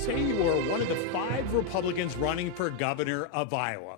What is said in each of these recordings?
Say you are one of the 5 Republicans running for governor of Iowa.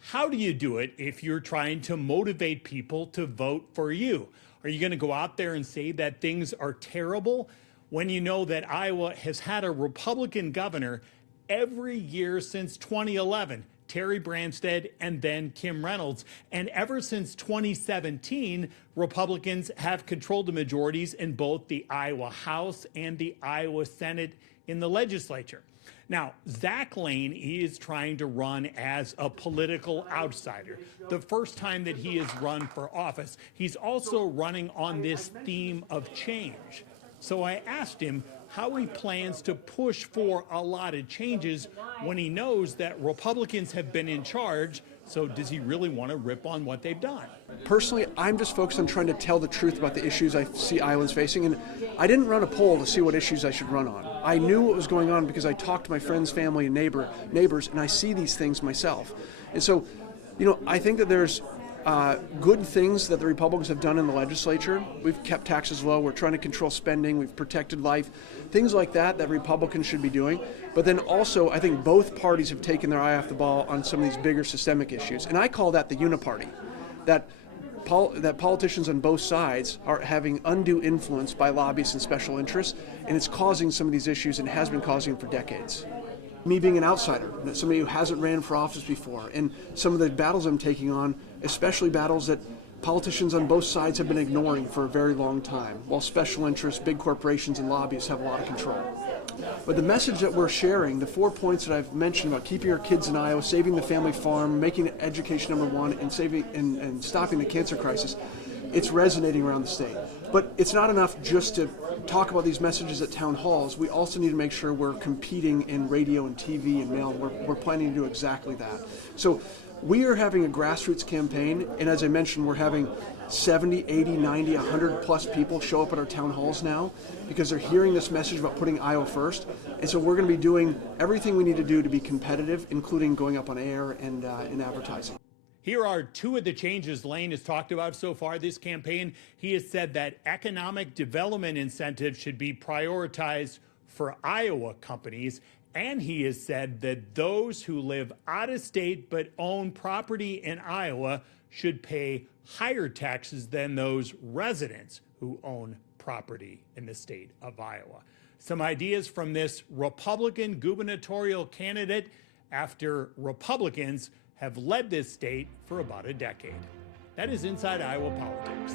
How do you do it if you're trying to motivate people to vote for you? Are you going to go out there and say that things are terrible when you know that Iowa has had a Republican governor every year since 2011? Terry Branstad and then Kim Reynolds. And ever since 2017, Republicans have controlled the majorities in both the Iowa House and the Iowa Senate in the legislature. Now, Zach Lane is trying to run as a political outsider. The first time that he has run for office, he's also running on this theme of change. So I asked him how he plans to push for a lot of changes when he knows that Republicans have been in charge. So does he really want to rip on what they've done? Personally, I'm just focused on trying to tell the truth about the issues I see Iowans facing, and I didn't run a poll to see what issues I should run on. I knew what was going on because I talked to my friends, family, and neighbors, and I see these things myself. And so, I think that there's good things that the Republicans have done in the legislature. We've kept taxes low. We're trying to control spending. We've protected life. Things like that Republicans should be doing. But then also, I think both parties have taken their eye off the ball on some of these bigger systemic issues. And I call that the uniparty, that politicians on both sides are having undue influence by lobbyists and special interests, and it's causing some of these issues and has been causing them for decades. Me being an outsider, somebody who hasn't ran for office before, and some of the battles I'm taking on, especially battles that politicians on both sides have been ignoring for a very long time, while special interests, big corporations, and lobbyists have a lot of control. But the message that we're sharing, the 4 points that I've mentioned about keeping our kids in Iowa, saving the family farm, making education number one, and stopping the cancer crisis, it's resonating around the state. But it's not enough just to talk about these messages at town halls. We also need to make sure we're competing in radio and TV and mail. We're planning to do exactly that. So we are having a grassroots campaign, and as I mentioned, we're having 70, 80, 90, 100 plus people show up at our town halls now because they're hearing this message about putting Iowa first. And so we're going to be doing everything we need to do to be competitive, including going up on air and in advertising. Here are 2 of the changes Lane has talked about so far this campaign. He has said that economic development incentives should be prioritized for Iowa companies. And he has said that those who live out of state but own property in Iowa should pay higher taxes than those residents who own property in the state of Iowa. Some ideas from this Republican gubernatorial candidate after Republicans have led this state for about a decade. That is Inside Iowa Politics.